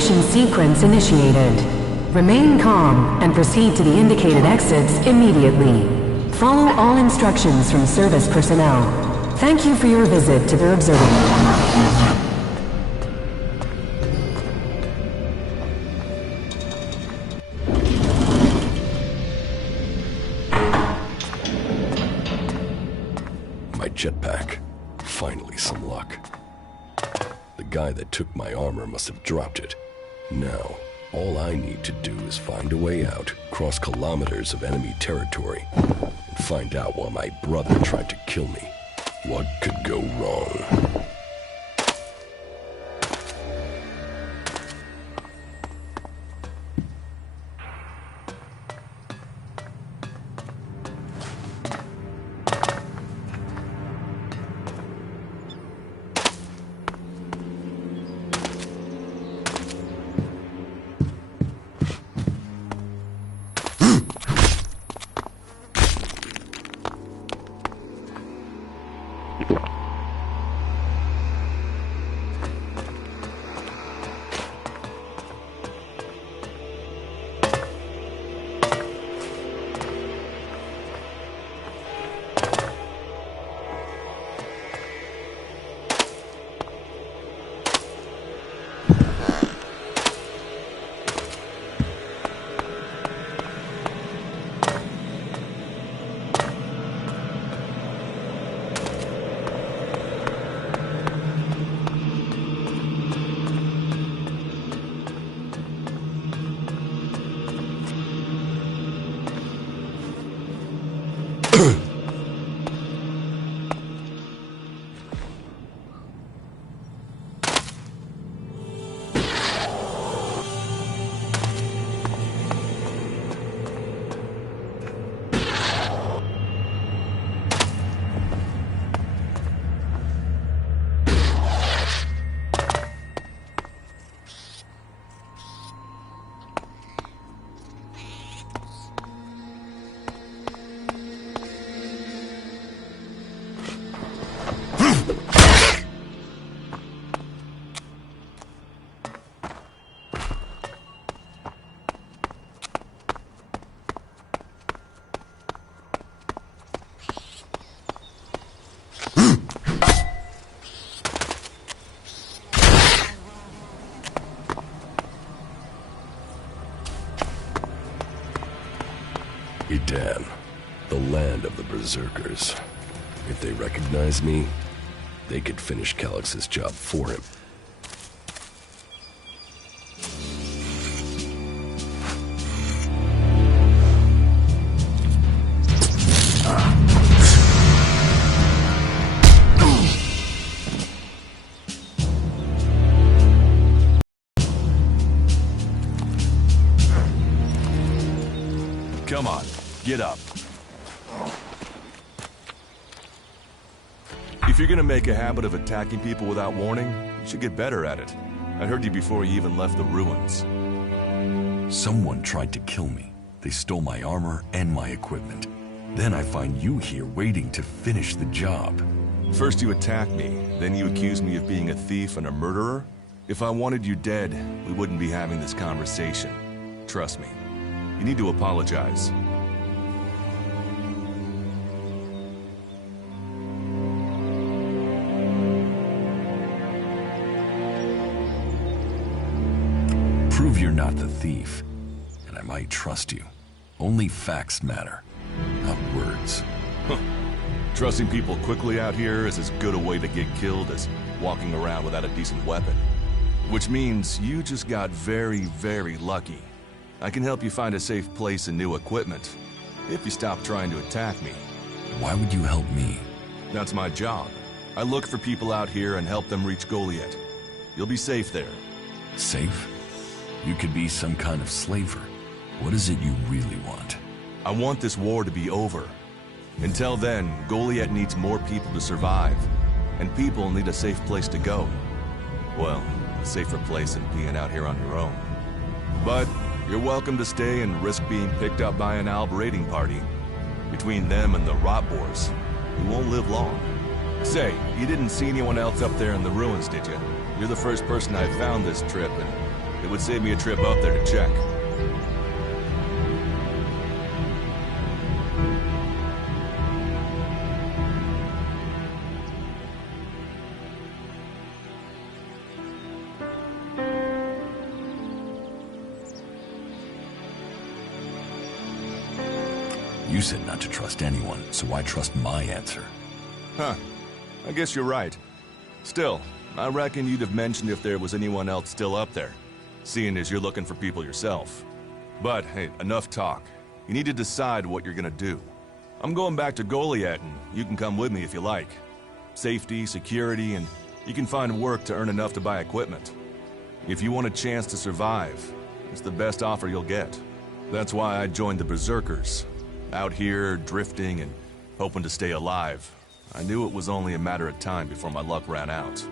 Evacuation sequence initiated. Remain calm and proceed to the indicated exits immediately. Follow all instructions from service personnel. Thank you for your visit to the observatory. My jetpack. Finally some luck. The guy that took my armor must have dropped it. Now, all I need to do is find a way out, cross kilometers of enemy territory, and find out why my brother tried to kill me. What could go wrong? Edan, the land of the Berserkers. If they recognize me, they could finish Calix's job for him. Come on, get up. If you're gonna make a habit of attacking people without warning, you should get better at it. I heard you before you even left the ruins. Someone tried to kill me. They stole my armor and my equipment. Then I find you here waiting to finish the job. First you attack me, then you accuse me of being a thief and a murderer? If I wanted you dead, we wouldn't be having this conversation. Trust me. You need to apologize. Prove you're not the thief, and I might trust you. Only facts matter, not words. Trusting people quickly out here is as good a way to get killed as walking around without a decent weapon. Which means you just got very, very lucky. I can help you find a safe place and new equipment, if you stop trying to attack me. Why would you help me? That's my job. I look for people out here and help them reach Goliath. You'll be safe there. Safe? You could be some kind of slaver. What is it you really want? I want this war to be over. Until then, Goliath needs more people to survive. And people need a safe place to go. Well, a safer place than being out here on your own. But you're welcome to stay and risk being picked up by an Alb raiding party. Between them and the rot boars, you won't live long. Say, you didn't see anyone else up there in the ruins, did you? You're the first person I've found this trip, and It would save me a trip up there to check. You said not to trust anyone, so I trust my answer. Huh. I guess you're right. Still, I reckon you'd have mentioned if there was anyone else still up there, seeing as you're looking for people yourself. But, hey, enough talk. You need to decide what you're gonna do. I'm going back to Goliath, and you can come with me if you like. Safety, security, and you can find work to earn enough to buy equipment. If you want a chance to survive, it's the best offer you'll get. That's why I joined the Berserkers. Out here, drifting and hoping to stay alive. I knew it was only a matter of time before my luck ran out.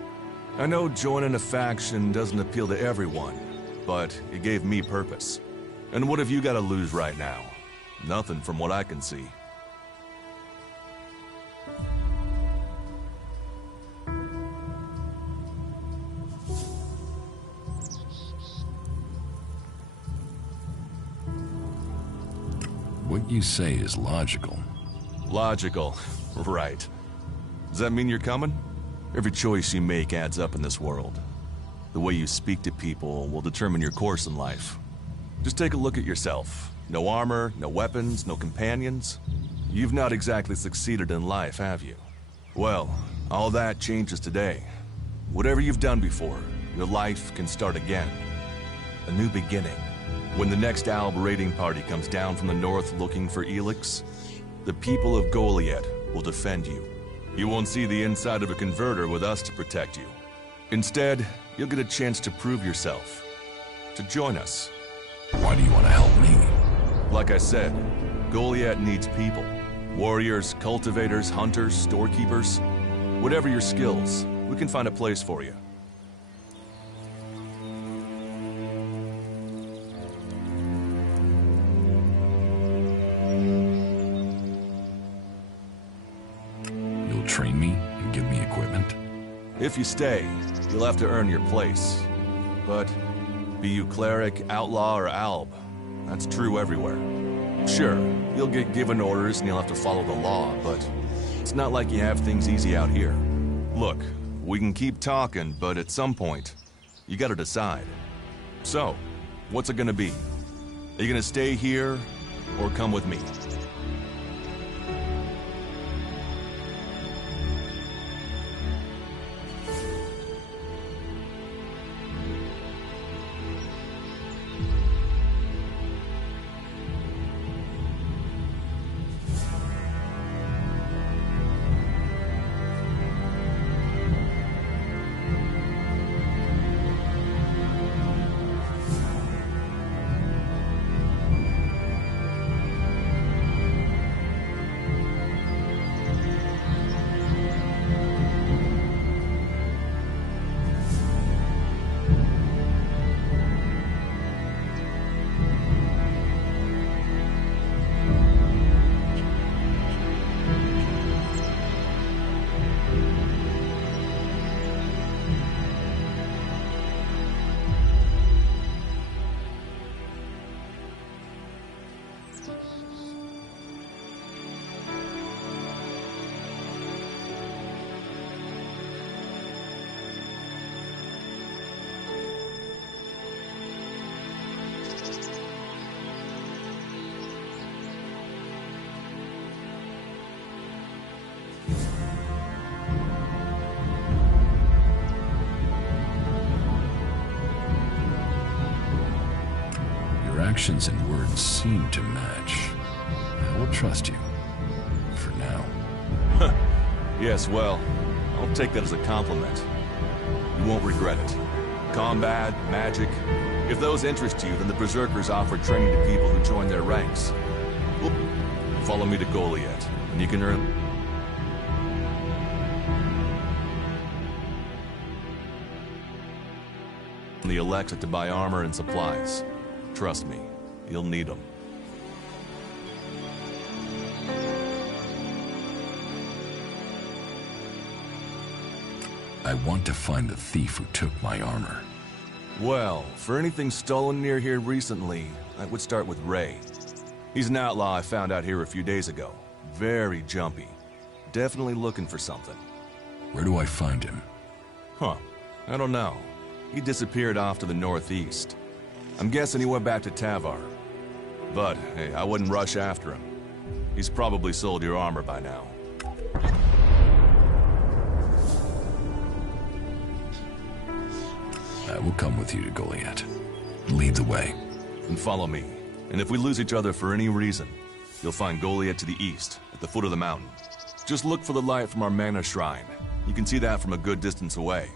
I know joining a faction doesn't appeal to everyone, but it gave me purpose. And what have you got to lose right now? Nothing from what I can see. What you say is logical. Logical, right. Does that mean you're coming? Every choice you make adds up in this world. The way you speak to people will determine your course in life. Just take a look at yourself. No armor, no weapons, no companions. You've not exactly succeeded in life, have you? Well, all that changes today. Whatever you've done before, your life can start again. A new beginning. When the next Alb raiding party comes down from the north looking for Elex, the people of Goliath will defend you. You won't see the inside of a converter with us to protect you. Instead, you'll get a chance to prove yourself. To join us. Why do you want to help me? Like I said, Goliath needs people. Warriors, cultivators, hunters, storekeepers. Whatever your skills, we can find a place for you. You'll train me and give me equipment? If you stay, you'll have to earn your place. But be you cleric, outlaw, or alb, that's true everywhere. Sure, you'll get given orders and you'll have to follow the law, but it's not like you have things easy out here. Look, we can keep talking, but at some point, you gotta decide. So, what's it gonna be? Are you gonna stay here, or come with me? Actions and words seem to match. I will trust you. For now. Yes, well, I'll take that as a compliment. You won't regret it. Combat, magic. If those interest you, then the Berserkers offer training to people who join their ranks. Well, follow me to Goliath, and you can earn... the Elex to buy armor and supplies. Trust me, you'll need them. I want to find the thief who took my armor. Well, for anything stolen near here recently, I would start with Ray. He's an outlaw I found out here a few days ago. Very jumpy. Definitely looking for something. Where do I find him? Huh. I don't know. He disappeared off to the northeast. I'm guessing he went back to Tavar. But, hey, I wouldn't rush after him. He's probably sold your armor by now. I will come with you to Goliath. Lead the way. And follow me. And if we lose each other for any reason, you'll find Goliath to the east, at the foot of the mountain. Just look for the light from our mana shrine. You can see that from a good distance away.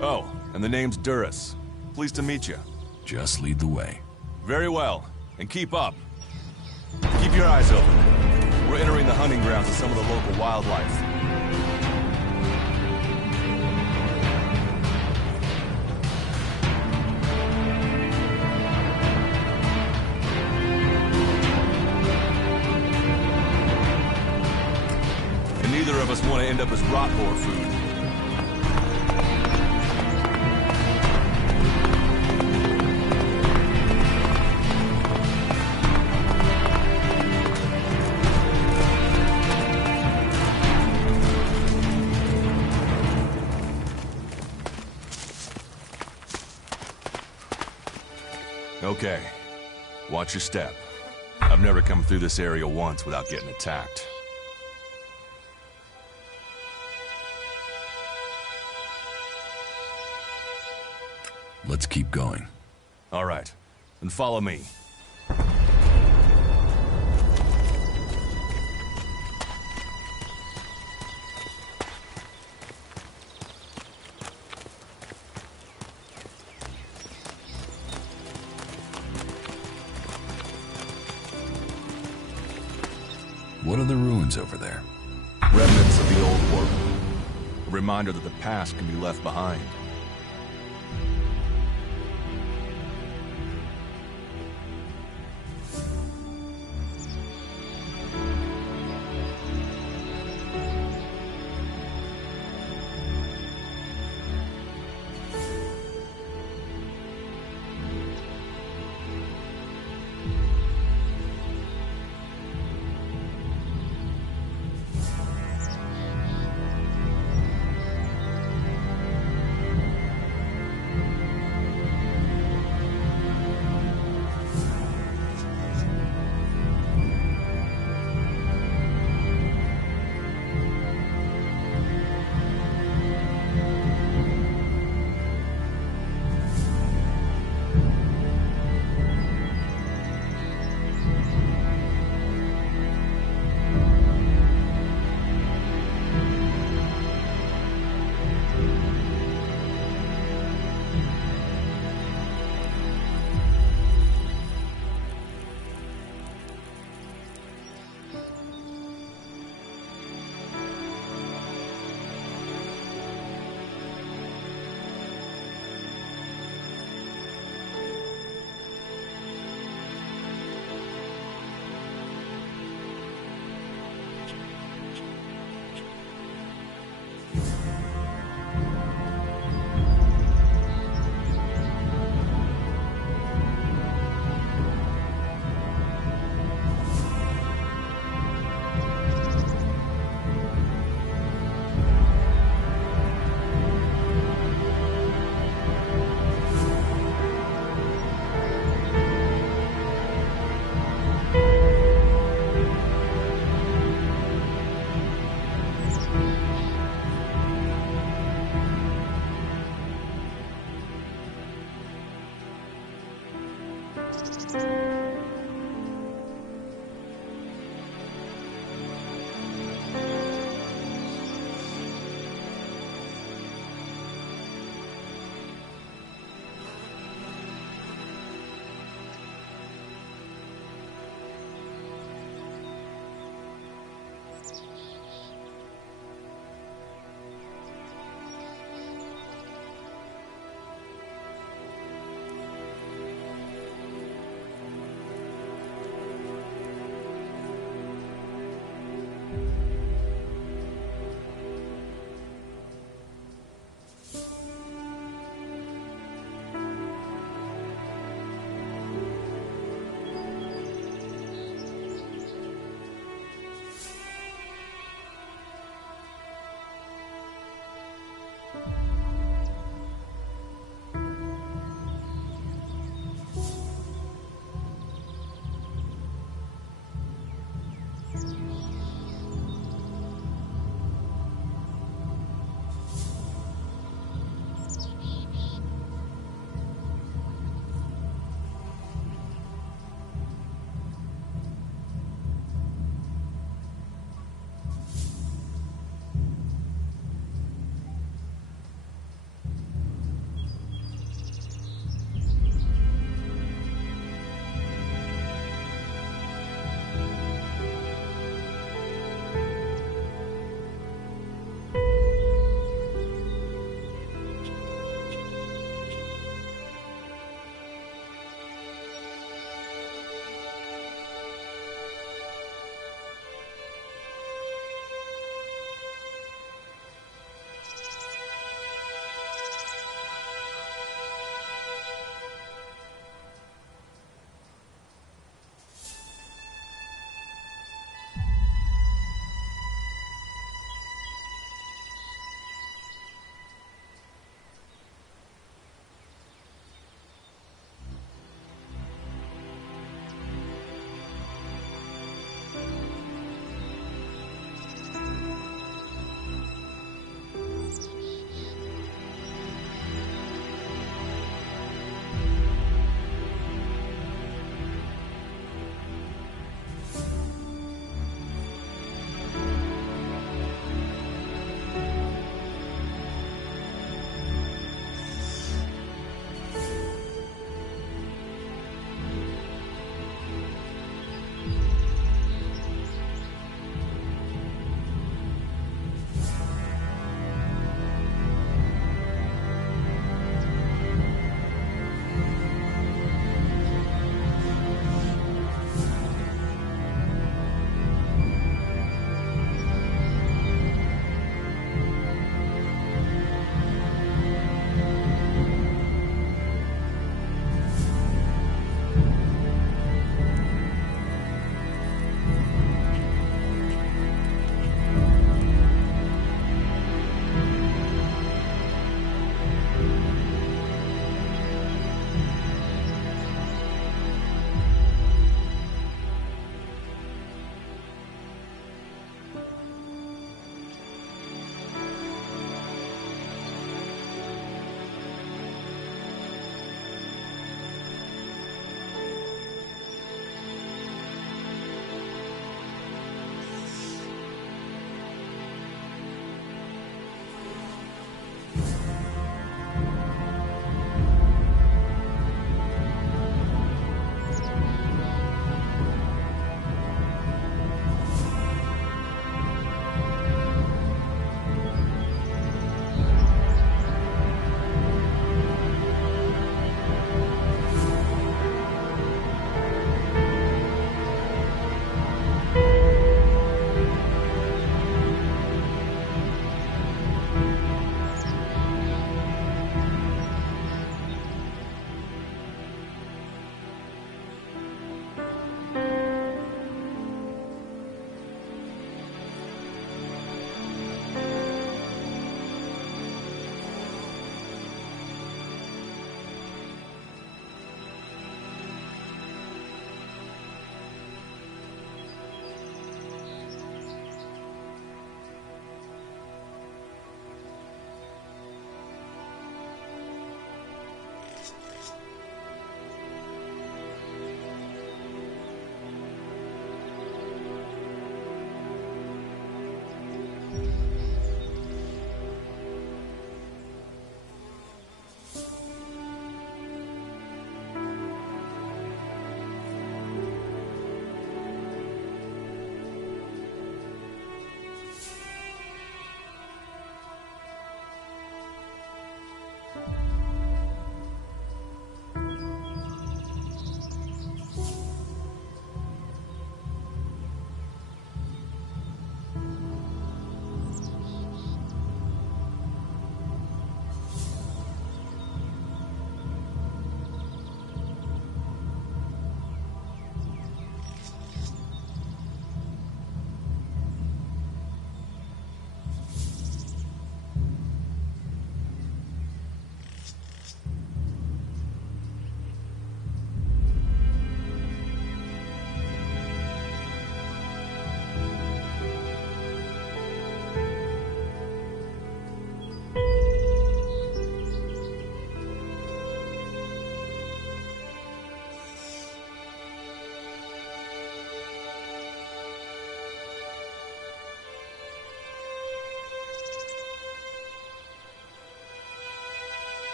Oh, and the name's Duras. Pleased to meet you. Just lead the way. Very well. And keep up. Keep your eyes open. We're entering the hunting grounds of some of the local wildlife. And neither of us want to end up as rot boar food. Okay, watch your step. I've never come through this area once without getting attacked. Let's keep going. All right, then follow me. What are the ruins over there? Remnants of the old world. A reminder that the past can be left behind.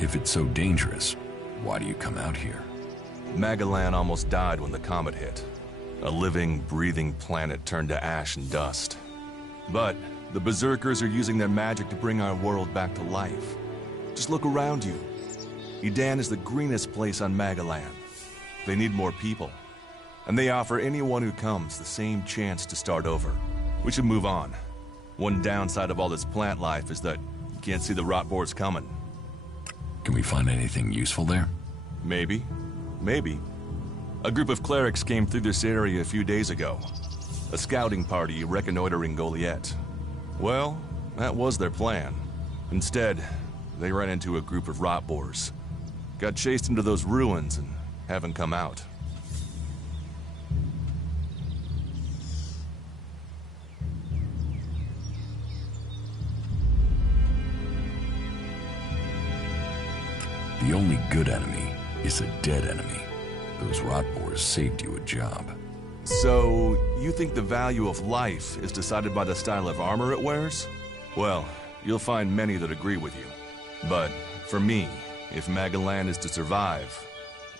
If it's so dangerous, why do you come out here? Magalan almost died when the comet hit. A living, breathing planet turned to ash and dust. But the Berserkers are using their magic to bring our world back to life. Just look around you. Edan is the greenest place on Magalan. They need more people. And they offer anyone who comes the same chance to start over. We should move on. One downside of all this plant life is that you can't see the rot boars coming. Can we find anything useful there? Maybe. Maybe. A group of clerics came through this area a few days ago. A scouting party reconnoitering Goliath. Well, that was their plan. Instead, they ran into a group of rot boars. Got chased into those ruins and haven't come out. The only good enemy is a dead enemy. Those rot boars saved you a job. So, you think the value of life is decided by the style of armor it wears? Well, you'll find many that agree with you. But, for me, if Magalan is to survive,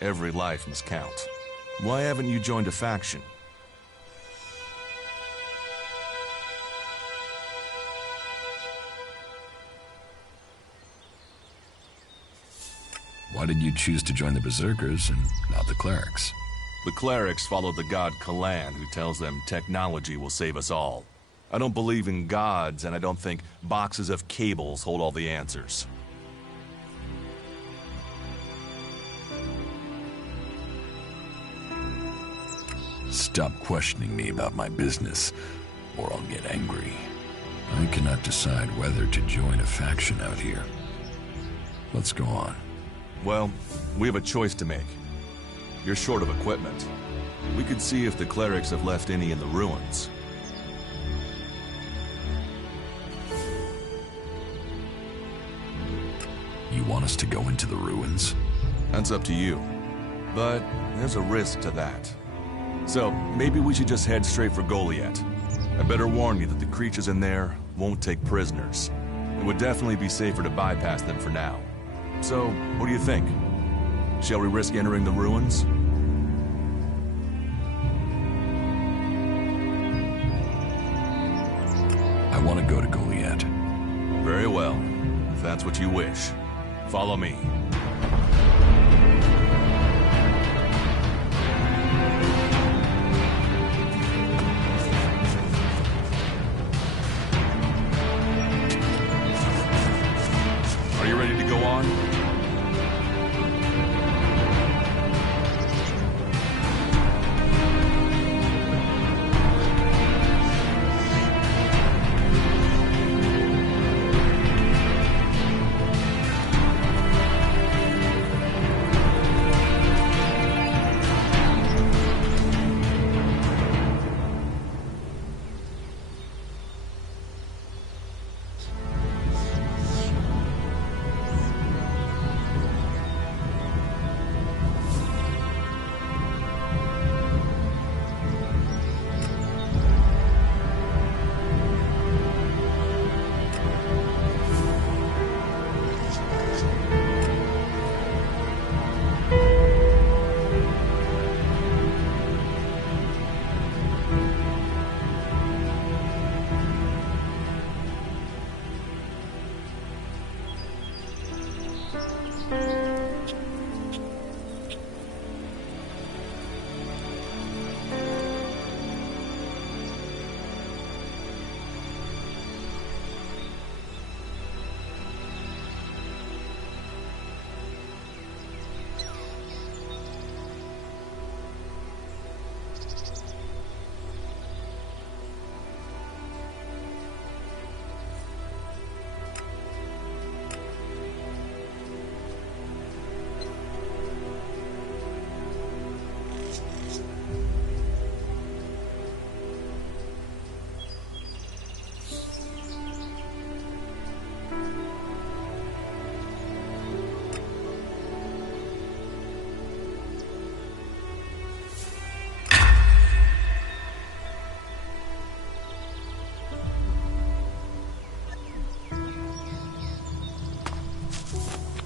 every life must count. Why haven't you joined a faction? Why did you choose to join the Berserkers and not the clerics? The clerics follow the god Kalan, who tells them technology will save us all. I don't believe in gods, and I don't think boxes of cables hold all the answers. Stop questioning me about my business, or I'll get angry. I cannot decide whether to join a faction out here. Let's go on. Well, we have a choice to make. You're short of equipment. We could see if the clerics have left any in the ruins. You want us to go into the ruins? That's up to you. But there's a risk to that. So, maybe we should just head straight for Goliath. I better warn you that the creatures in there won't take prisoners. It would definitely be safer to bypass them for now. So, what do you think? Shall we risk entering the ruins? I want to go to Goliath. Very well, if that's what you wish. Follow me. Are you ready to go on?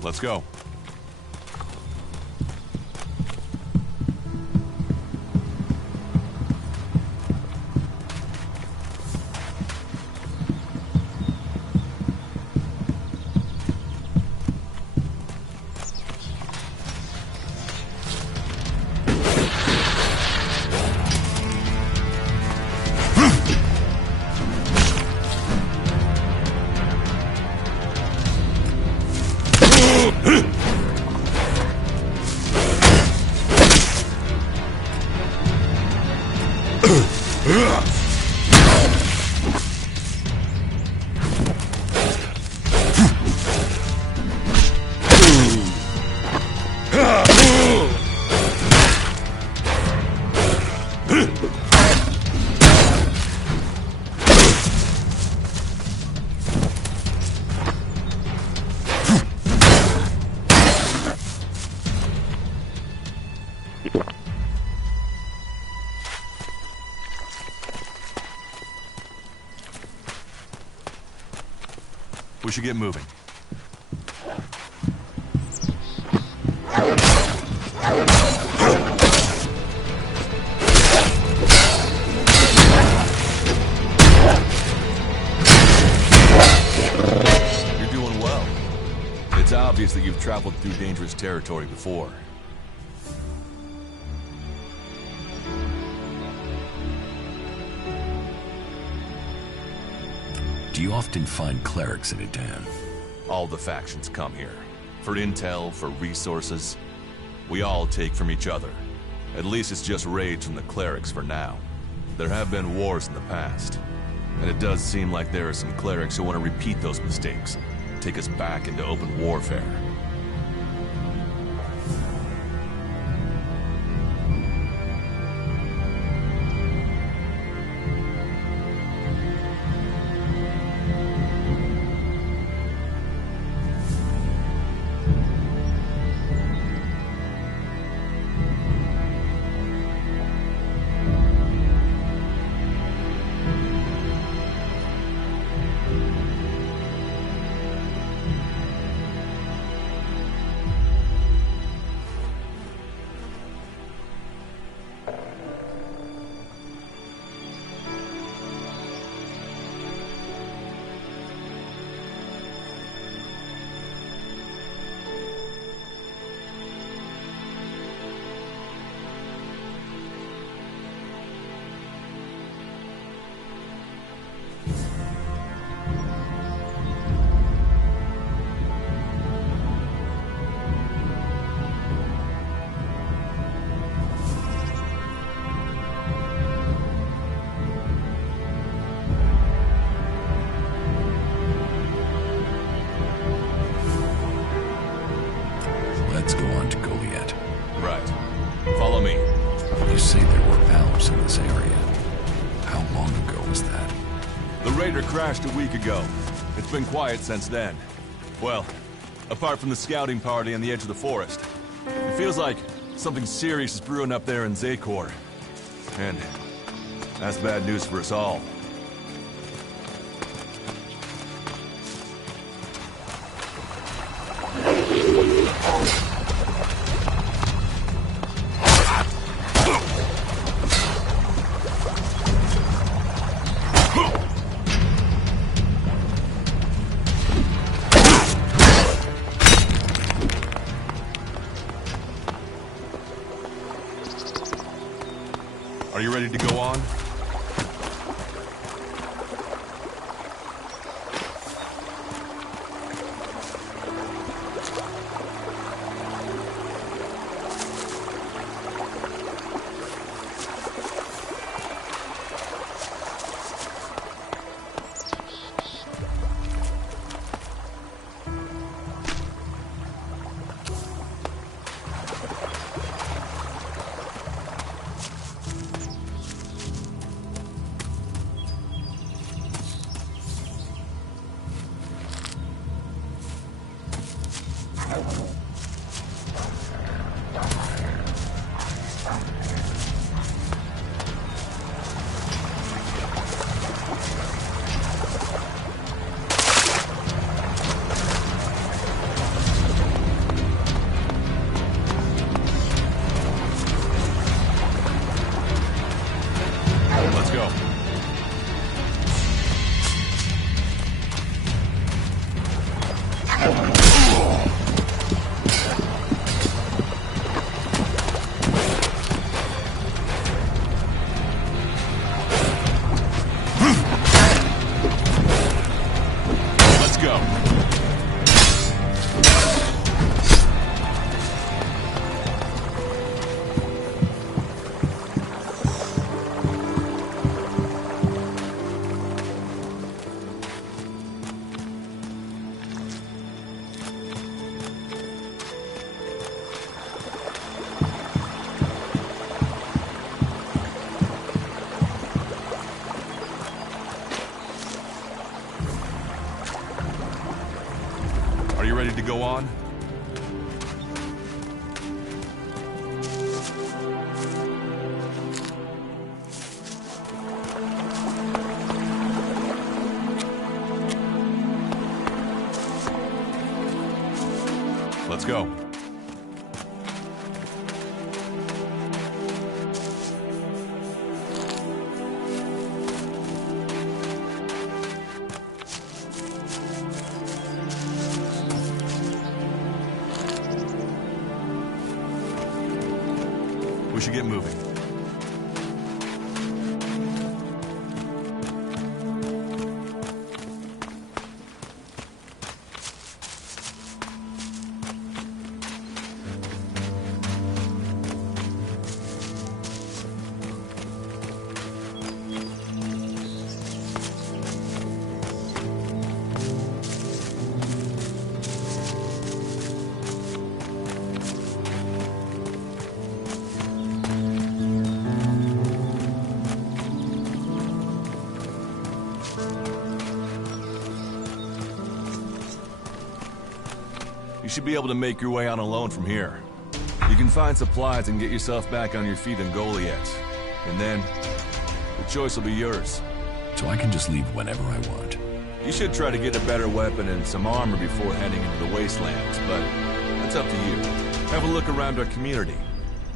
Let's go. We should get moving. You're doing well. It's obvious that you've traveled through dangerous territory before. Do you often find clerics in Edan? All the factions come here. For intel, for resources. We all take from each other. At least it's just raids from the clerics for now. There have been wars in the past. And it does seem like there are some clerics who want to repeat those mistakes. Take us back into open warfare. Let's go on to Goliath. Right. Follow me. You say there were valves in this area. How long ago was that? The raider crashed a week ago. It's been quiet since then. Well, apart from the scouting party on the edge of the forest. It feels like something serious is brewing up there in Zakor. And that's bad news for us all. Are you ready to go on? Let's go. Are you ready to go on? Let's go. We should get moving. You should be able to make your way on alone from here. You can find supplies and get yourself back on your feet in Goliath. And then, the choice will be yours. So I can just leave whenever I want. You should try to get a better weapon and some armor before heading into the wastelands, but that's up to you. Have a look around our community.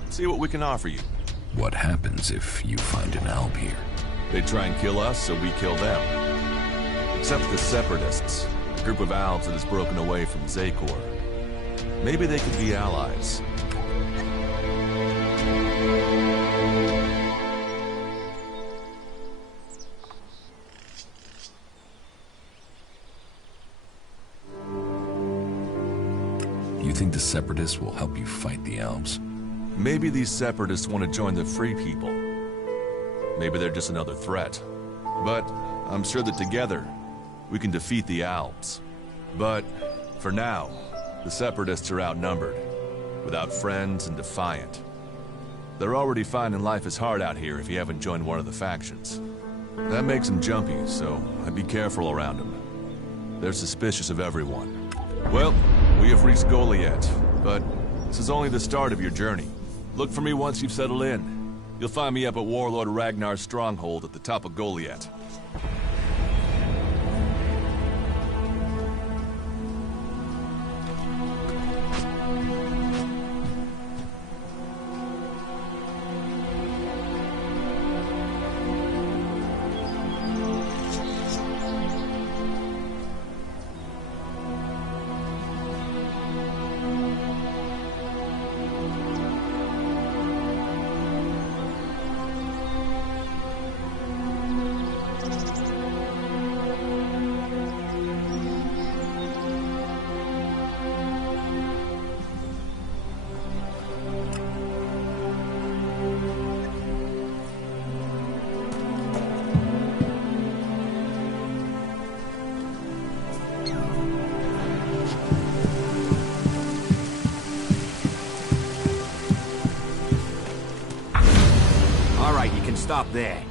See what we can offer you. What happens if you find an alb here? They try and kill us, so we kill them. Except the Separatists, a group of Albs that has broken away from Zakor. Maybe they could be allies. You think the Separatists will help you fight the Albs? Maybe these Separatists want to join the Free People. Maybe they're just another threat. But I'm sure that together, we can defeat the Albs. But for now, the Separatists are outnumbered, without friends and defiant. They're already finding life is hard out here if you haven't joined one of the factions. That makes them jumpy, so I'd be careful around them. They're suspicious of everyone. Well, we have reached Goliath, but this is only the start of your journey. Look for me once you've settled in. You'll find me up at Warlord Ragnar's stronghold at the top of Goliath. Stop there.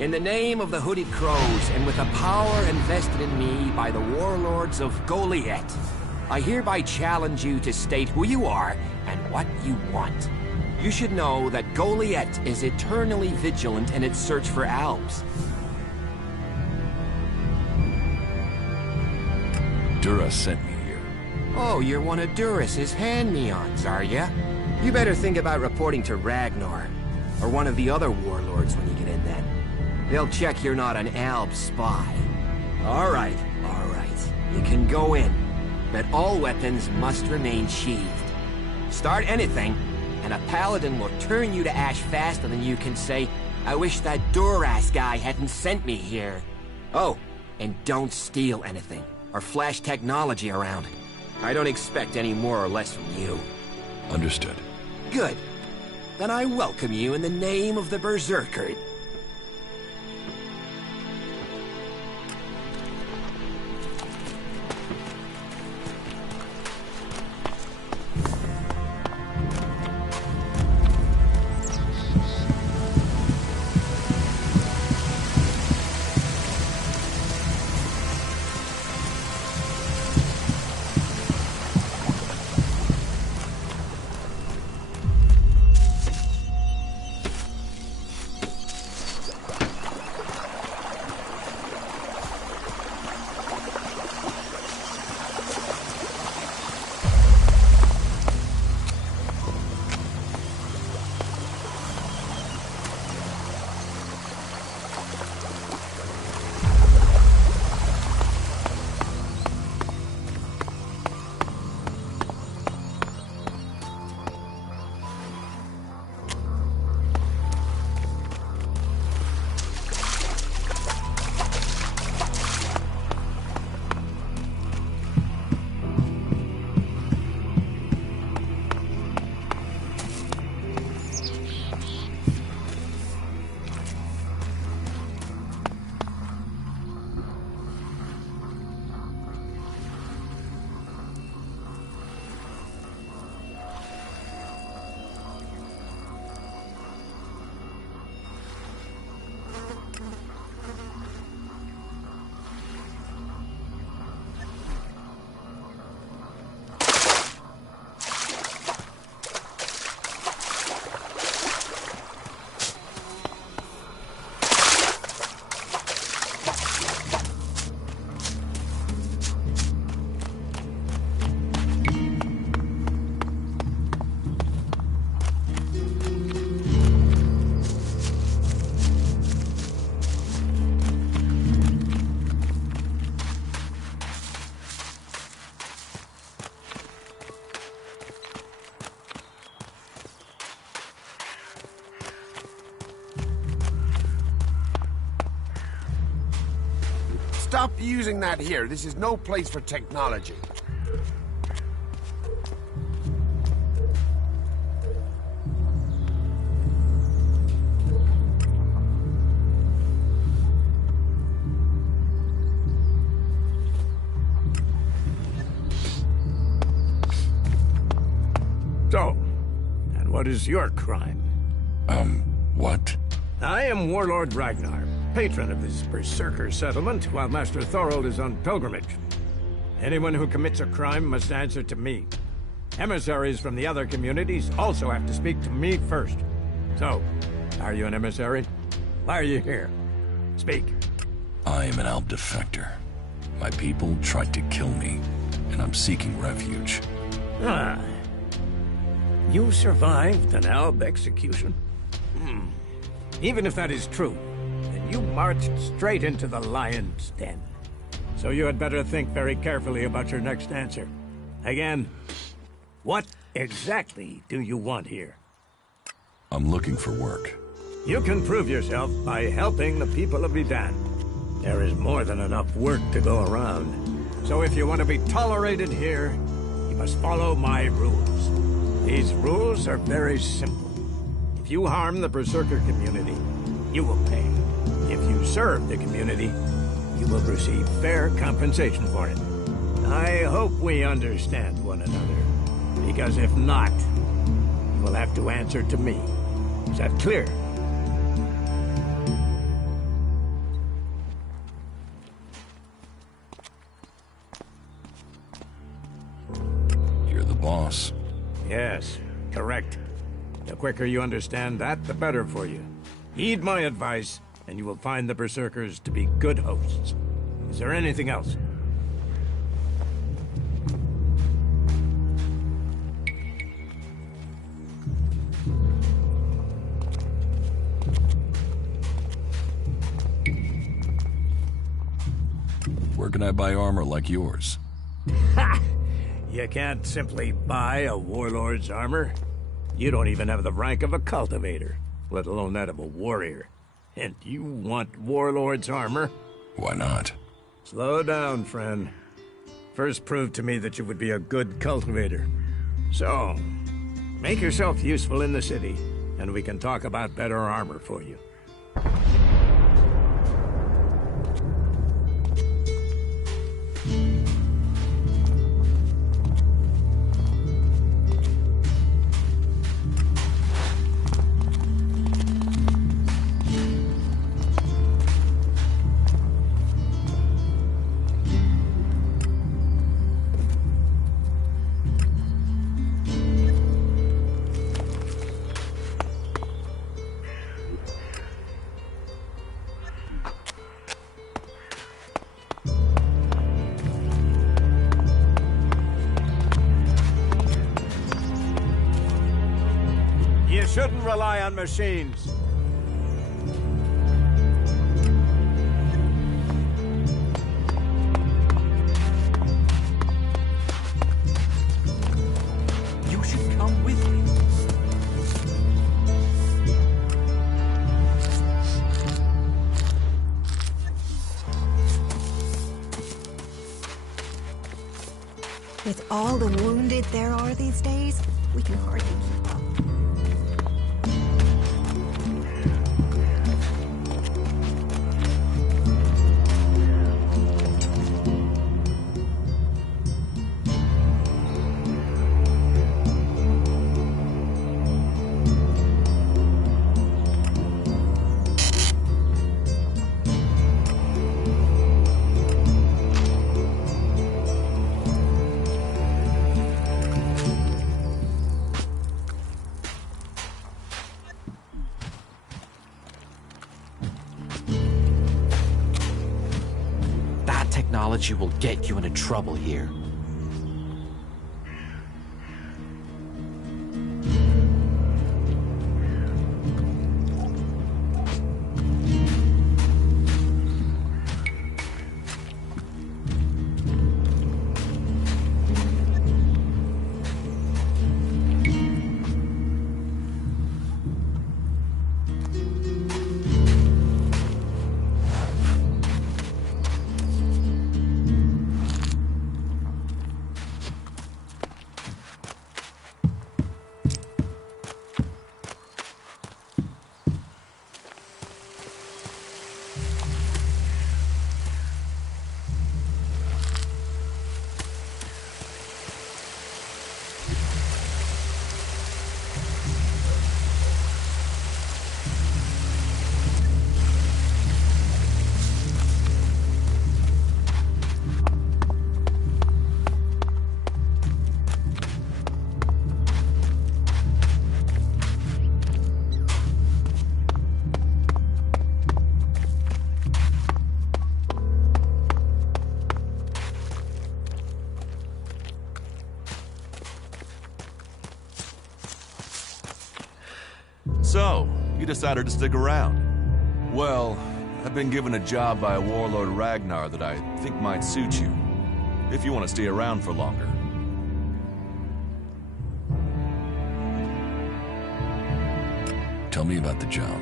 In the name of the Hooded Crows, and with a power invested in me by the warlords of Goliath, I hereby challenge you to state who you are and what you want. You should know that Goliath is eternally vigilant in its search for Albs. Dura sent me here. Oh, you're one of Duras's hand-me-ons, are ya? You better think about reporting to Ragnar. Or one of the other warlords when you get in then. They'll check you're not an Alb spy. All right. You can go in. but all weapons must remain sheathed. Start anything, and a paladin will turn you to ash faster than you can say, "I wish that Duras guy hadn't sent me here." Oh, and don't steal anything, or flash technology around. I don't expect any more or less from you. Understood. Good. Then I welcome you in the name of the Berserker. Stop using that here. This is no place for technology. So, and what is your crime? What? I am Warlord Ragnar, patron of this Berserker settlement, while Master Thorold is on pilgrimage. Anyone who commits a crime must answer to me. Emissaries from the other communities also have to speak to me first. So, are you an emissary? Why are you here? Speak. I am an Alp defector. My people tried to kill me, and I'm seeking refuge. Ah. You survived an Alb execution? Even if that is true, then you marched straight into the lion's den. So you had better think very carefully about your next answer. Again, what exactly do you want here? I'm looking for work. You can prove yourself by helping the people of Idan. There is more than enough work to go around. So if you want to be tolerated here, you must follow my rules. These rules are very simple. If you harm the Berserker community, you will pay. If you serve the community, you will receive fair compensation for it. I hope we understand one another, because if not, you will have to answer to me. Is that clear? You're the boss. Yes, correct. The quicker you understand that, the better for you. Heed my advice, and you will find the Berserkers to be good hosts. Is there anything else? Where can I buy armor like yours? Ha! You can't simply buy a warlord's armor. You don't even have the rank of a cultivator, let alone that of a warrior. And you want warlord's armor? Why not? Slow down, friend. First prove to me that you would be a good cultivator. So, make yourself useful in the city, and we can talk about better armor for you. You shouldn't rely on machines. You should come with me. With all the wounded there are these days, we can hardly keep up. Technology will get you into trouble here. So, you decided to stick around. Well, I've been given a job by Warlord Ragnar that I think might suit you, if you want to stay around for longer. Tell me about the job.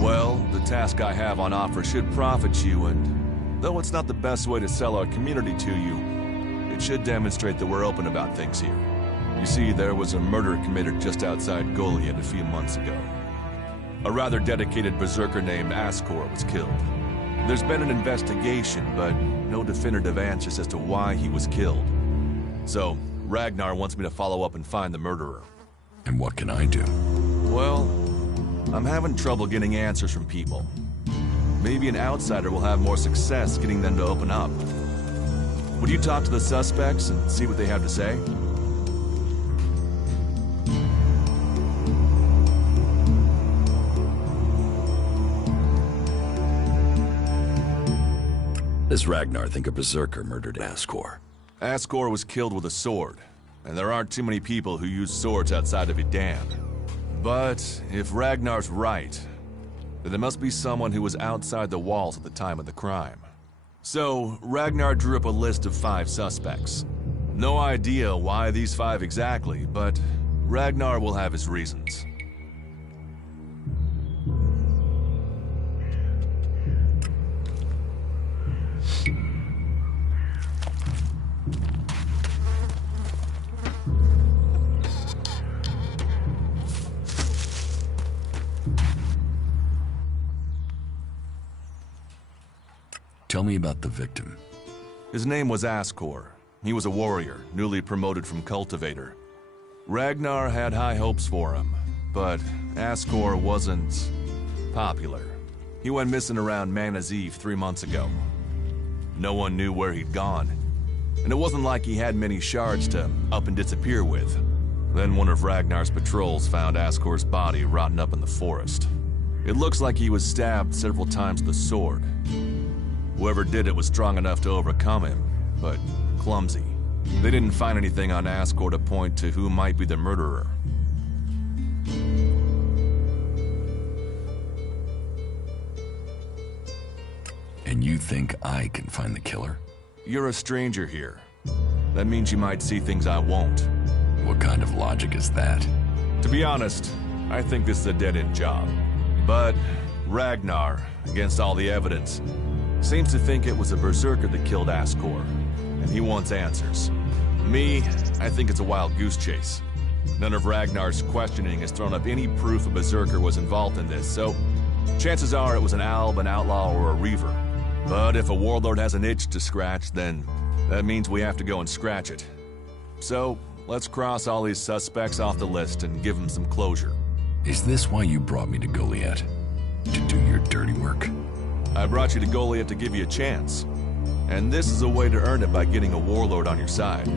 Well, the task I have on offer should profit you, and though it's not the best way to sell our community to you, it should demonstrate that we're open about things here. You see, there was a murder committed just outside Goliath a few months ago. A rather dedicated berserker named Ascor was killed. There's been an investigation, but no definitive answers as to why he was killed. So, Ragnar wants me to follow up and find the murderer. And what can I do? Well, I'm having trouble getting answers from people. Maybe an outsider will have more success getting them to open up. Would you talk to the suspects and see what they have to say? Does Ragnar think a berserker murdered Ascor? Ascor was killed with a sword, and there aren't too many people who use swords outside of Edan. But if Ragnar's right, then there must be someone who was outside the walls at the time of the crime. So, Ragnar drew up a list of 5 suspects. No idea why these 5 exactly, but Ragnar will have his reasons. Tell me about the victim. His name was Askor. He was a warrior, newly promoted from cultivator. Ragnar had high hopes for him, but Askor wasn't popular. He went missing around Mana's Eve 3 months ago. No one knew where he'd gone, and it wasn't like he had many shards to up and disappear with. Then one of Ragnar's patrols found Askor's body rotting up in the forest. It looks like he was stabbed several times with a sword. Whoever did it was strong enough to overcome him, but clumsy. They didn't find anything on Askor to point to who might be the murderer. And you think I can find the killer? You're a stranger here. That means you might see things I won't. What kind of logic is that? To be honest, I think this is a dead-end job. But Ragnar, against all the evidence, seems to think it was a berserker that killed Askor, and he wants answers. Me, I think it's a wild goose chase. None of Ragnar's questioning has thrown up any proof a berserker was involved in this, so chances are it was an alb, an outlaw, or a reaver. But if a warlord has an itch to scratch, then that means we have to go and scratch it. So, let's cross all these suspects off the list and give them some closure. Is this why you brought me to Goliath? To do your dirty work? I brought you to Goliath to give you a chance. And this is a way to earn it by getting a warlord on your side.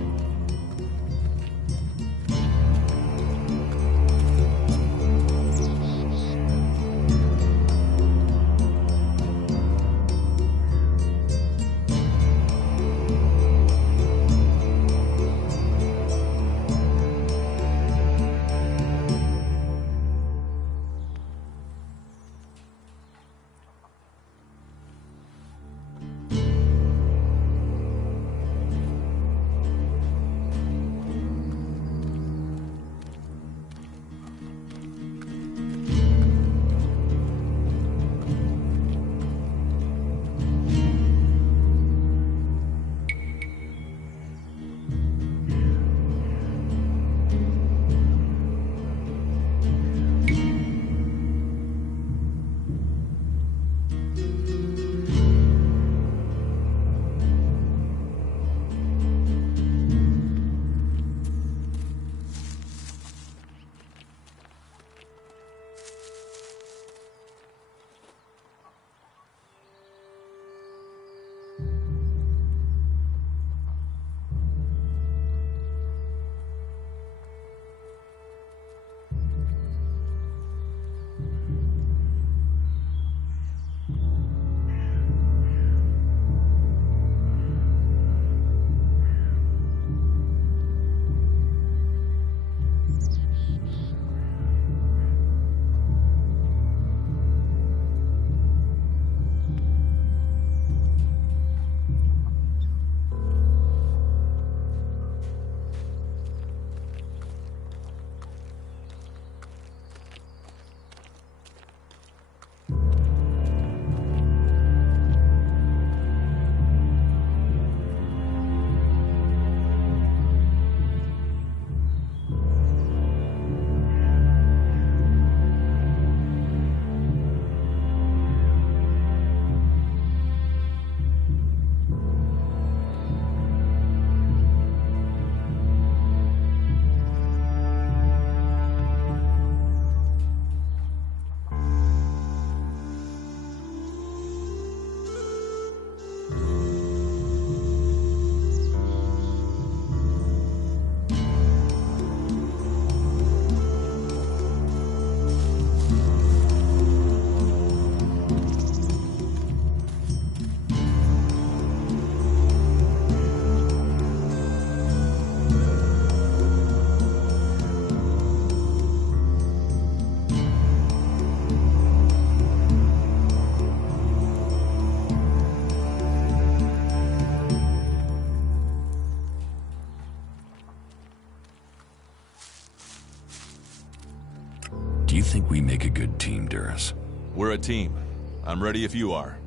think we make a good team, Duras? We're a team. I'm ready if you are.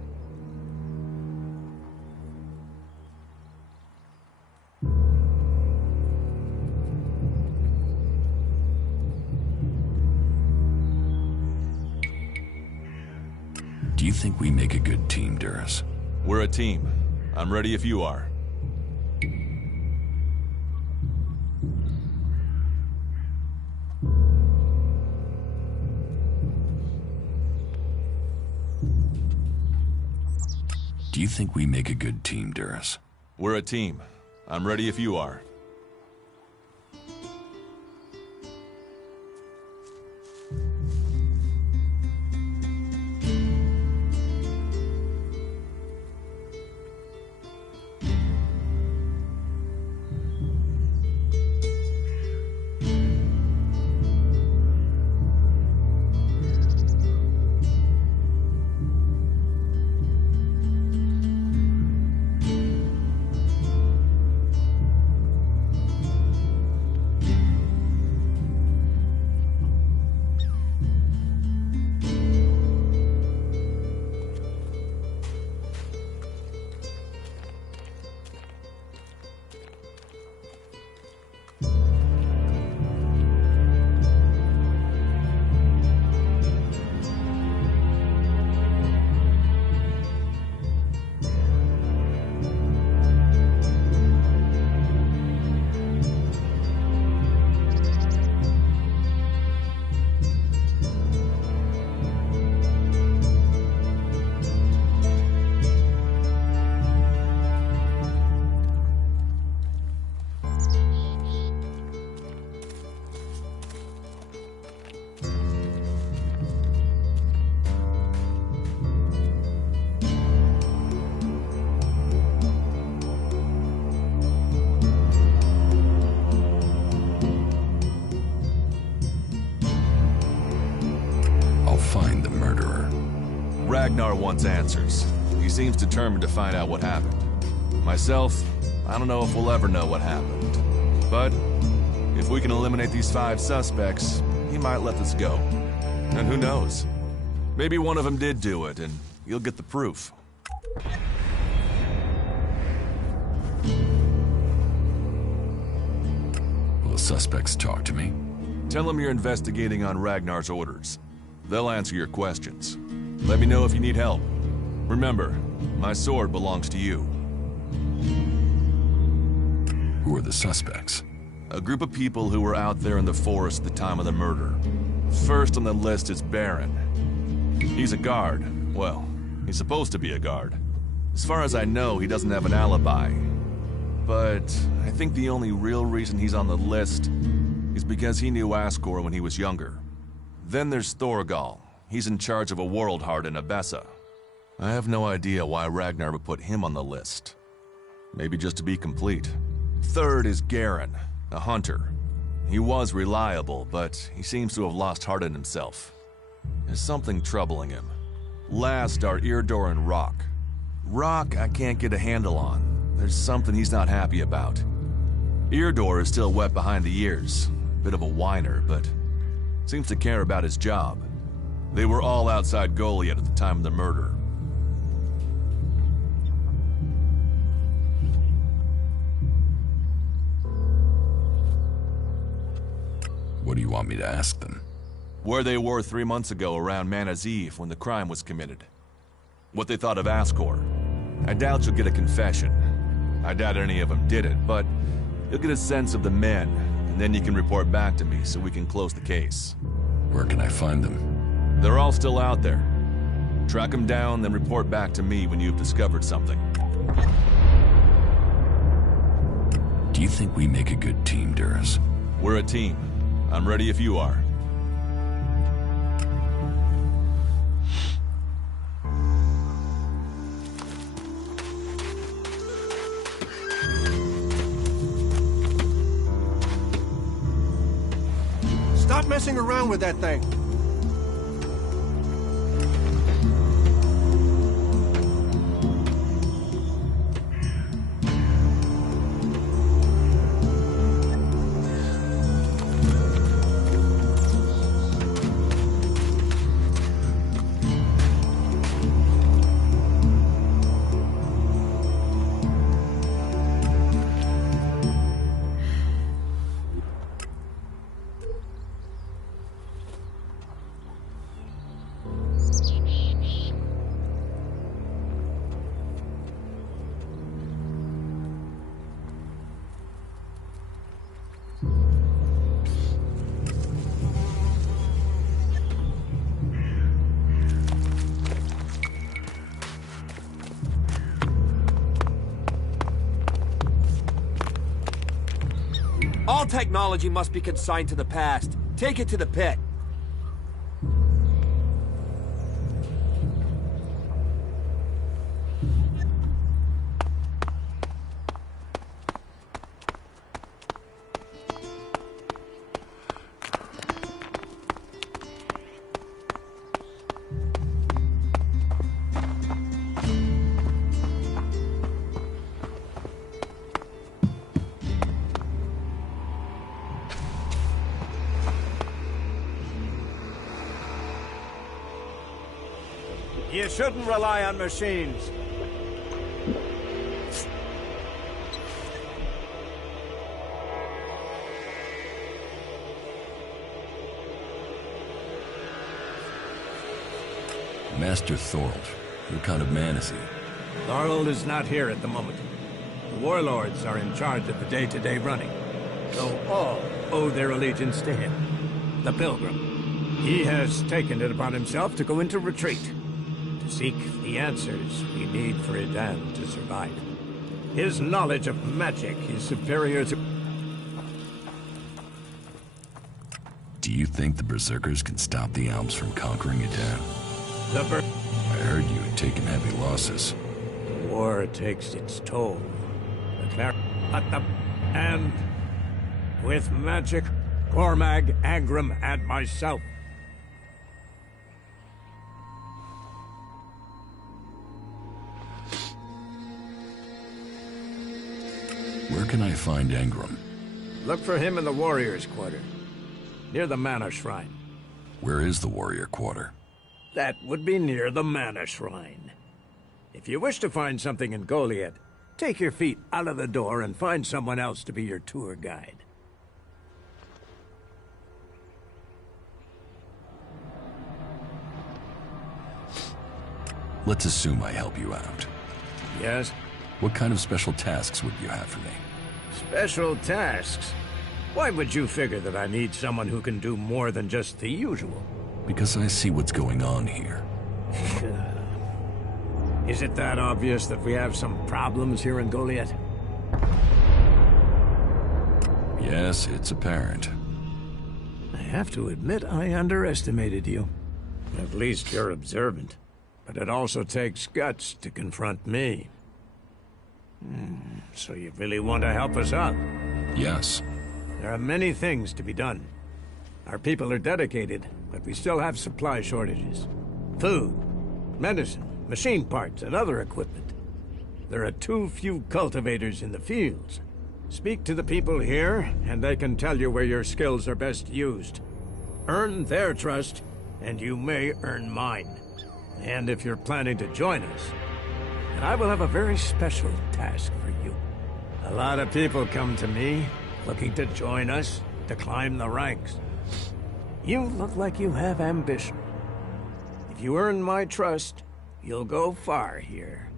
Do you think we make a good team, Duras? We're a team. I'm ready if you are. Do you think we make a good team, Duras? We're a team. I'm ready if you are. Ragnar wants answers. He seems determined to find out what happened. Myself, I don't know if we'll ever know what happened. But if we can eliminate these 5 suspects, he might let this go. And who knows? Maybe one of them did do it, and you'll get the proof. Will the suspects talk to me? Tell them you're investigating on Ragnar's orders. They'll answer your questions. Let me know if you need help. Remember, my sword belongs to you. Who are the suspects? A group of people who were out there in the forest at the time of the murder. First on the list is Baron. He's a guard. Well, he's supposed to be a guard. As far as I know, he doesn't have an alibi. But I think the only real reason he's on the list is because he knew Asgore when he was younger. Then there's Thorgal. He's in charge of a world heart in Abessa. I have no idea why Ragnar would put him on the list. Maybe just to be complete. Third is Garen, a hunter. He was reliable, but he seems to have lost heart in himself. There's something troubling him. Last are Irdor and Rock. Rock I can't get a handle on. There's something he's not happy about. Irdor is still wet behind the ears. Bit of a whiner, but seems to care about his job. They were all outside Goliath at the time of the murder. What do you want me to ask them? Where they were 3 months ago around Mana's Eve when the crime was committed. What they thought of Asgore. I doubt you'll get a confession. I doubt any of them did it, but you'll get a sense of the men, and then you can report back to me so we can close the case. Where can I find them? They're all still out there. Track them down, then report back to me when you've discovered something. Do you think we make a good team, Duras? We're a team. I'm ready if you are. Stop messing around with that thing. All technology must be consigned to the past. Take it to the pit. You shouldn't rely on machines. Master Thorold, what kind of man is he? Thorold is not here at the moment. The warlords are in charge of the day-to-day running, so all owe their allegiance to him, the Pilgrim. He has taken it upon himself to go into retreat, to seek the answers we need for Edan to survive. His knowledge of magic is superior to... Do you think the Berserkers can stop the Alps from conquering Edan? I heard you had taken heavy losses. War takes its toll. And with magic, Cormag, Angram, and myself. Where can I find Angram? Look for him in the Warriors' Quarter, near the Mana Shrine. Where is the Warrior Quarter? That would be near the Mana Shrine. If you wish to find something in Goliath, take your feet out of the door and find someone else to be your tour guide. Let's assume I help you out. Yes? What kind of special tasks would you have for me? Special tasks? Why would you figure that I need someone who can do more than just the usual? Because I see what's going on here. Is it that obvious that we have some problems here in Goliath? Yes, it's apparent. I have to admit I underestimated you. At least you're observant. But it also takes guts to confront me. So you really want to help us out? Yes. There are many things to be done. Our people are dedicated, but we still have supply shortages. Food, medicine, machine parts, and other equipment. There are too few cultivators in the fields. Speak to the people here, and they can tell you where your skills are best used. Earn their trust, and you may earn mine. And if you're planning to join us, then I will have a very special task for you. A lot of people come to me, looking to join us, to climb the ranks. You look like you have ambition. If you earn my trust, you'll go far here.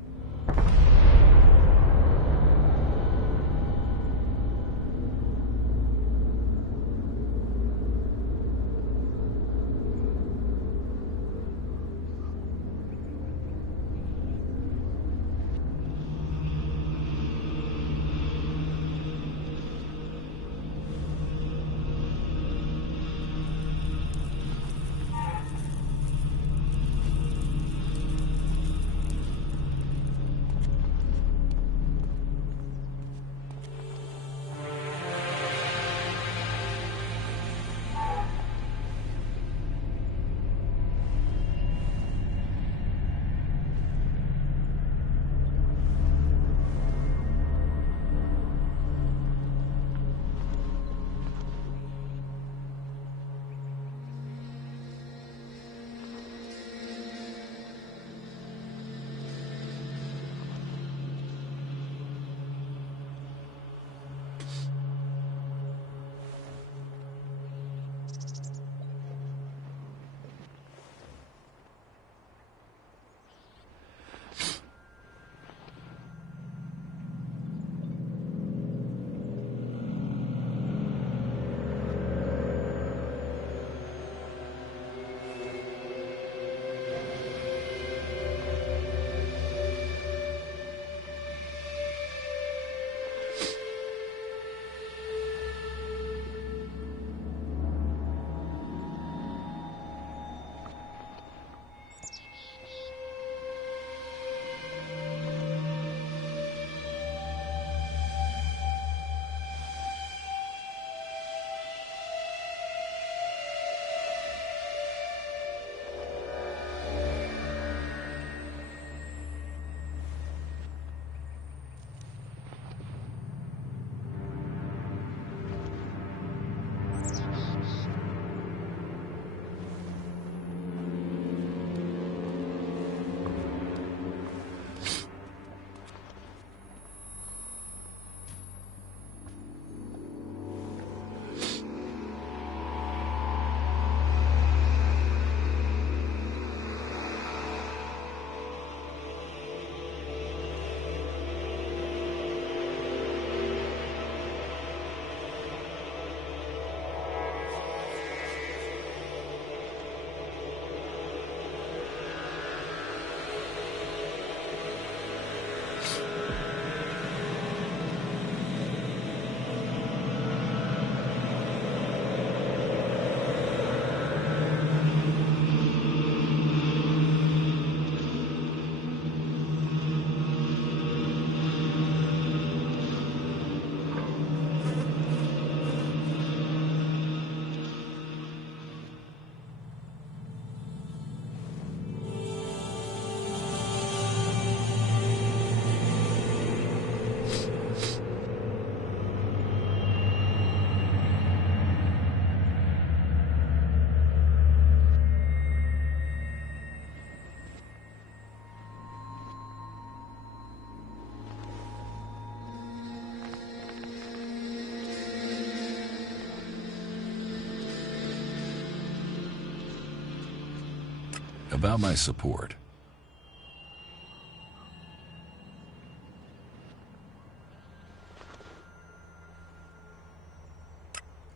About my support.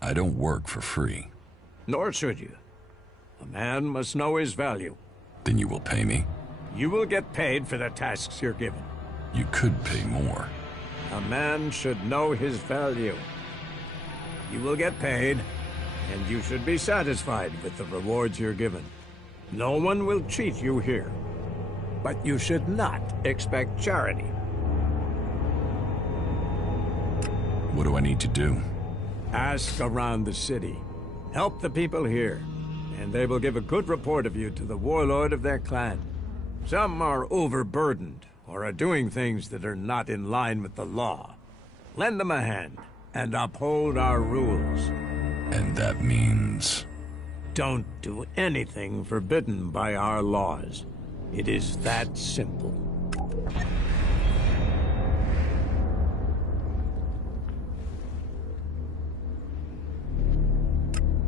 I don't work for free. Nor should you. A man must know his value. Then you will pay me? You will get paid for the tasks you're given. You could pay more. A man should know his value. You will get paid, and you should be satisfied with the rewards you're given. No one will cheat you here. But you should not expect charity. What do I need to do? Ask around the city. Help the people here, and they will give a good report of you to the warlord of their clan. Some are overburdened, or are doing things that are not in line with the law. Lend them a hand, and uphold our rules. And that means... Don't do anything forbidden by our laws. It is that simple.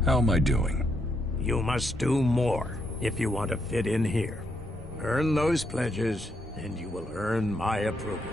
How am I doing? You must do more if you want to fit in here. Earn those pledges, and you will earn my approval.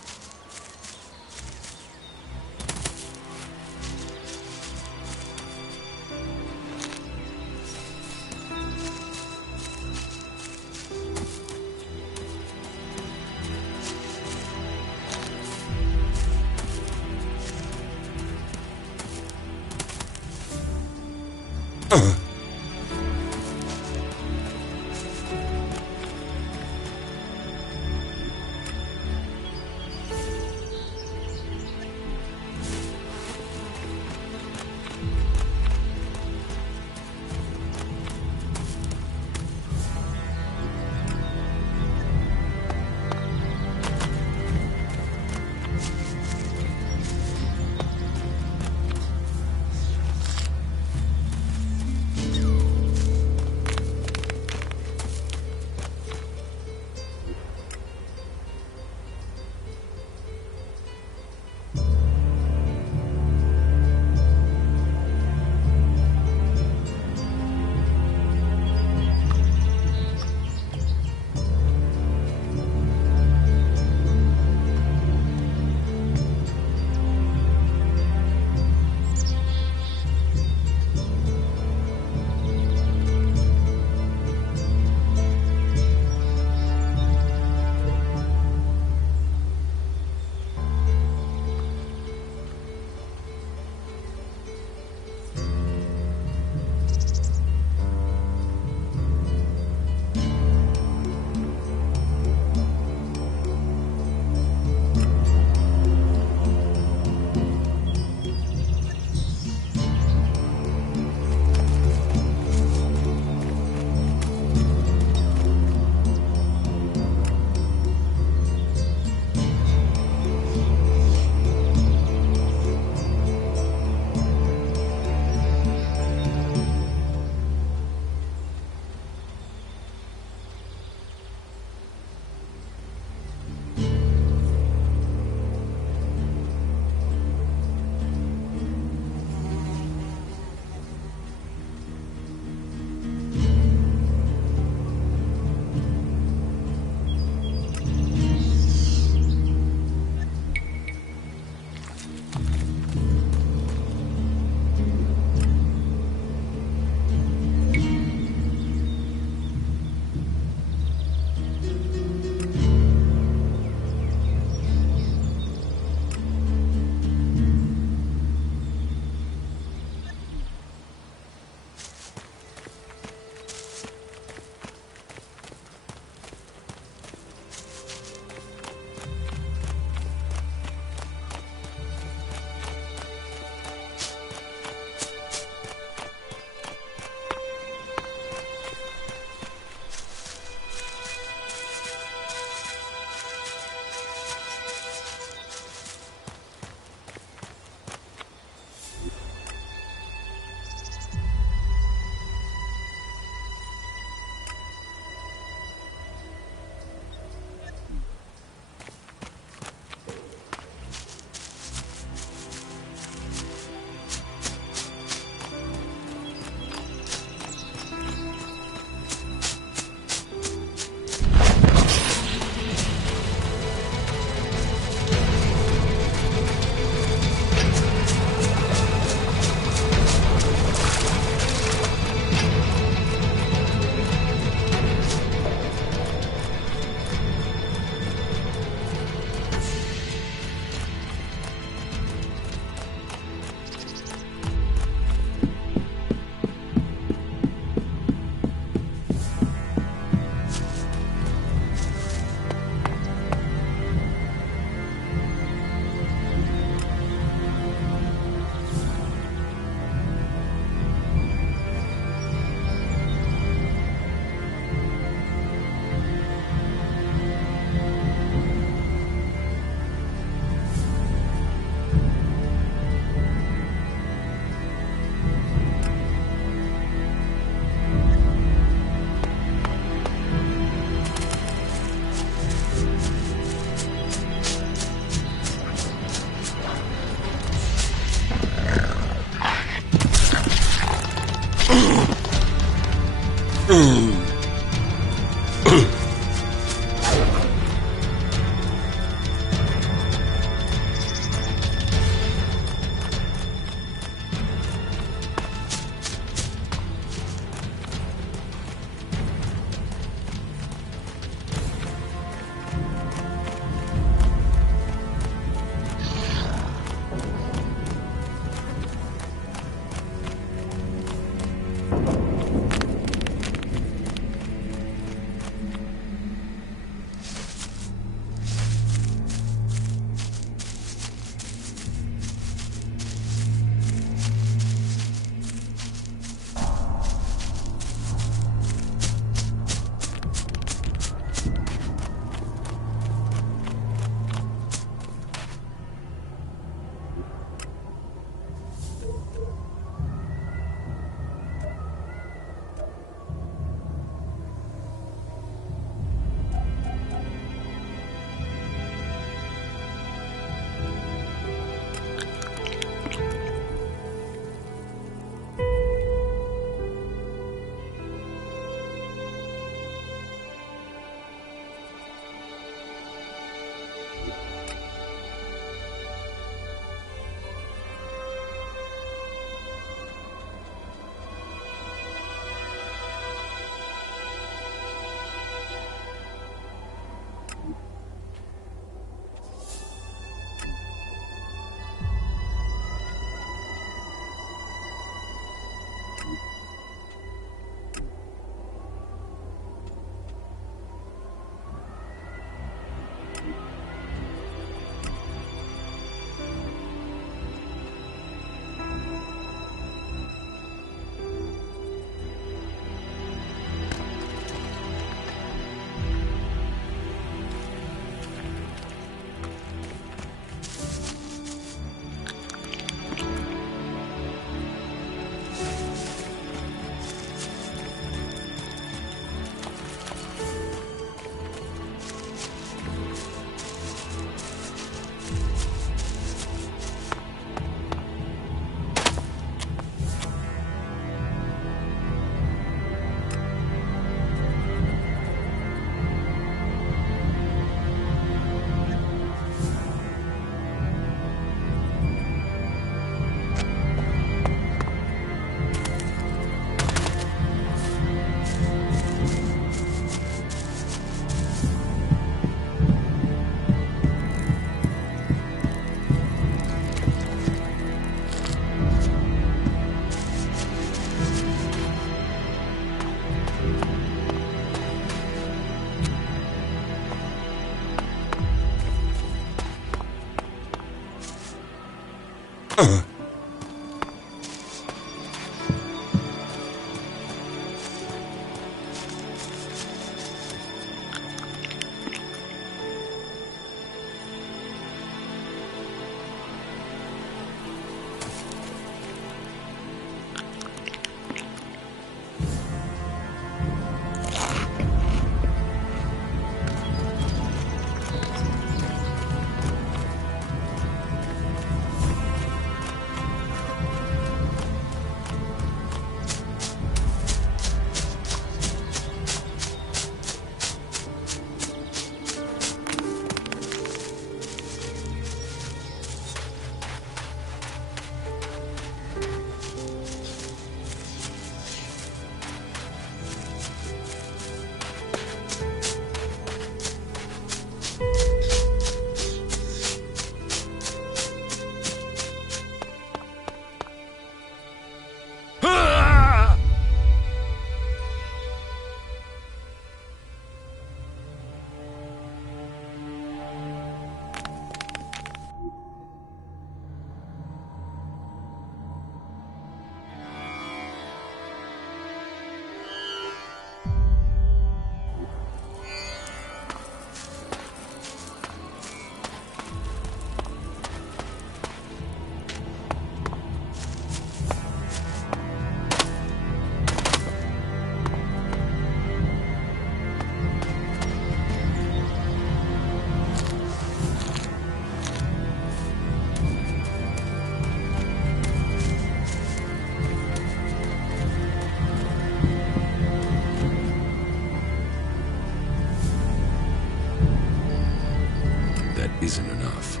isn't enough.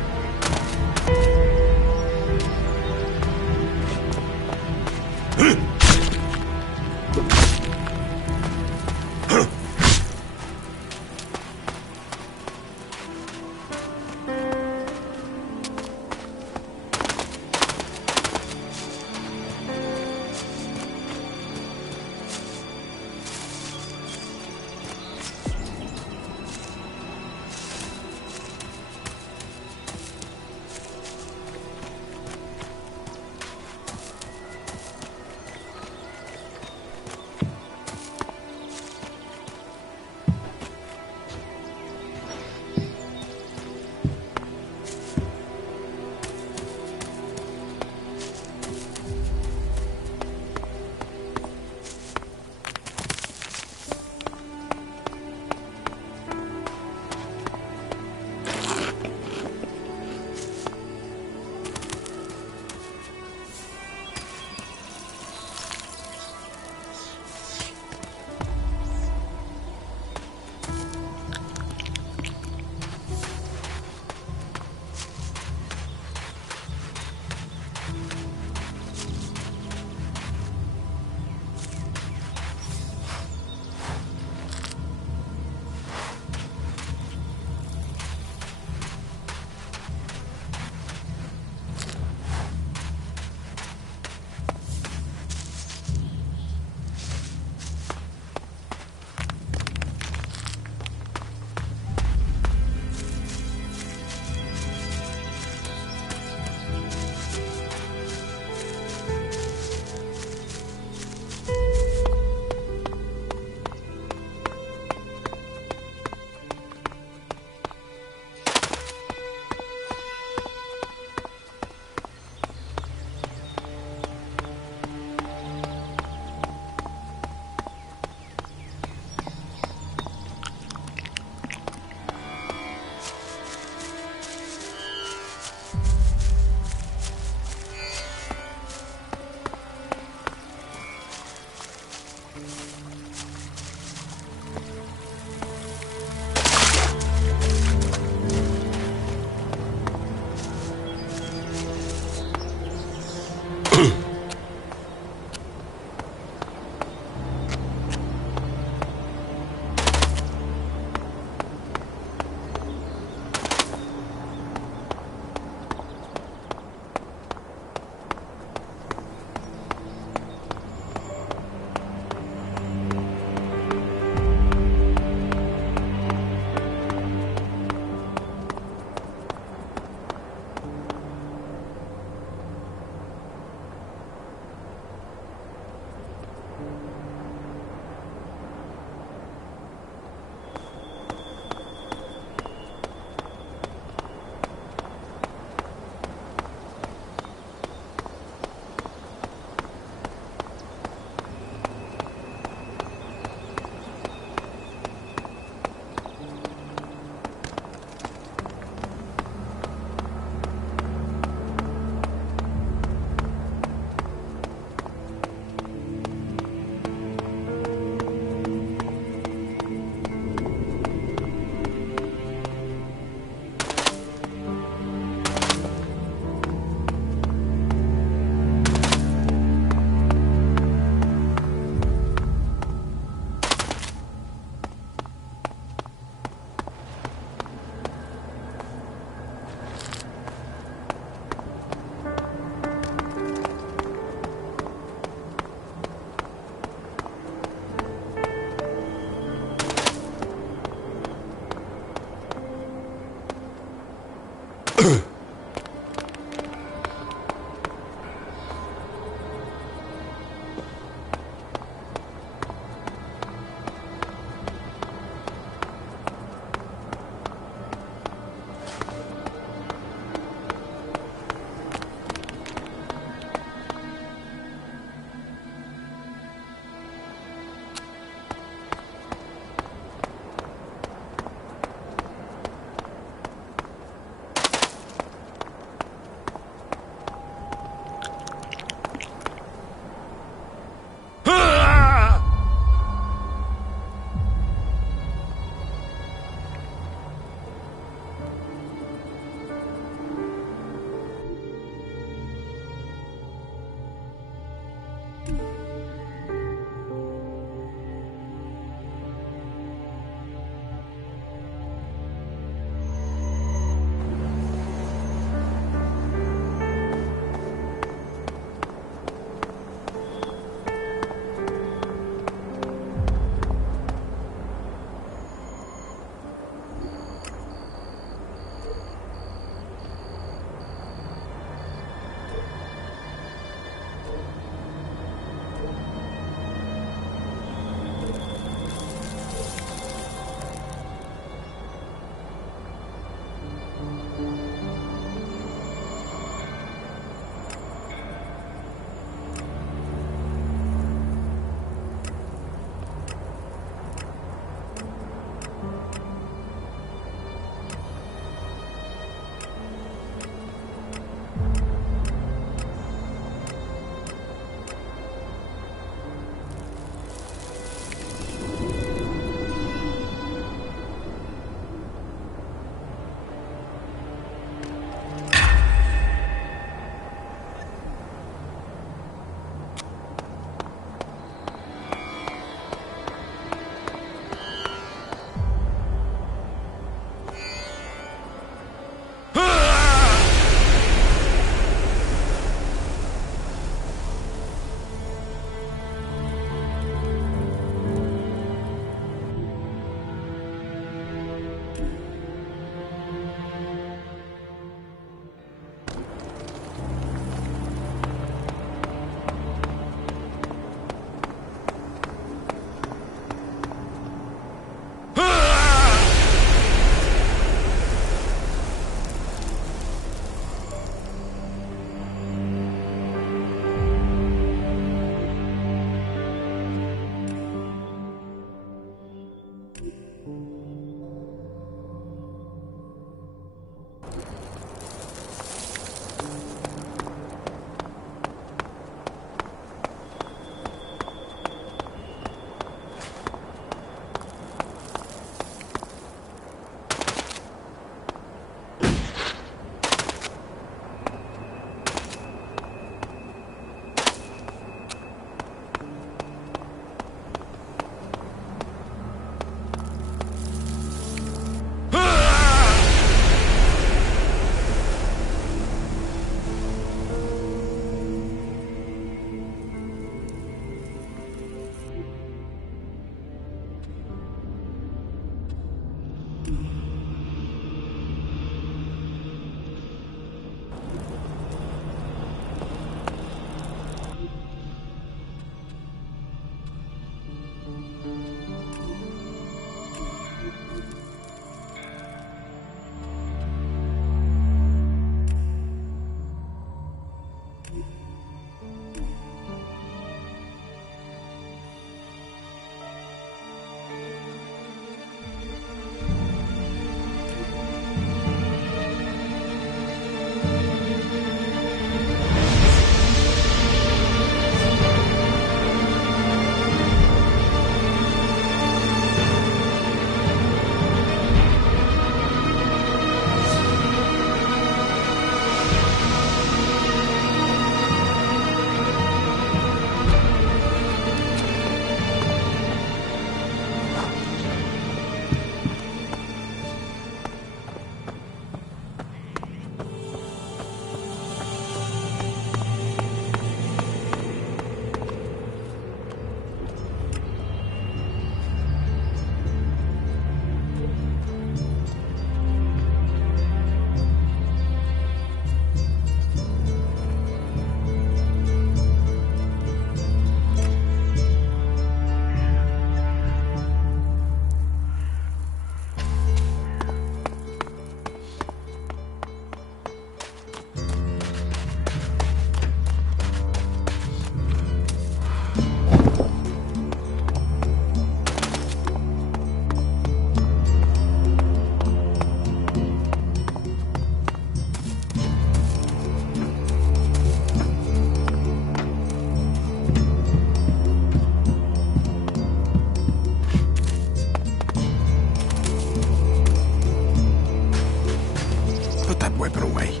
weapon away.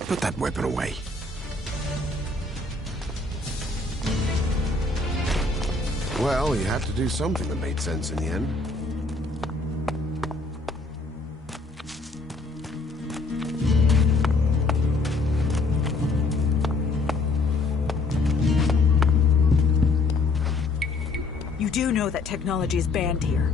Put that weapon away. Well, you had to do something that made sense in the end. You do know that technology is banned here.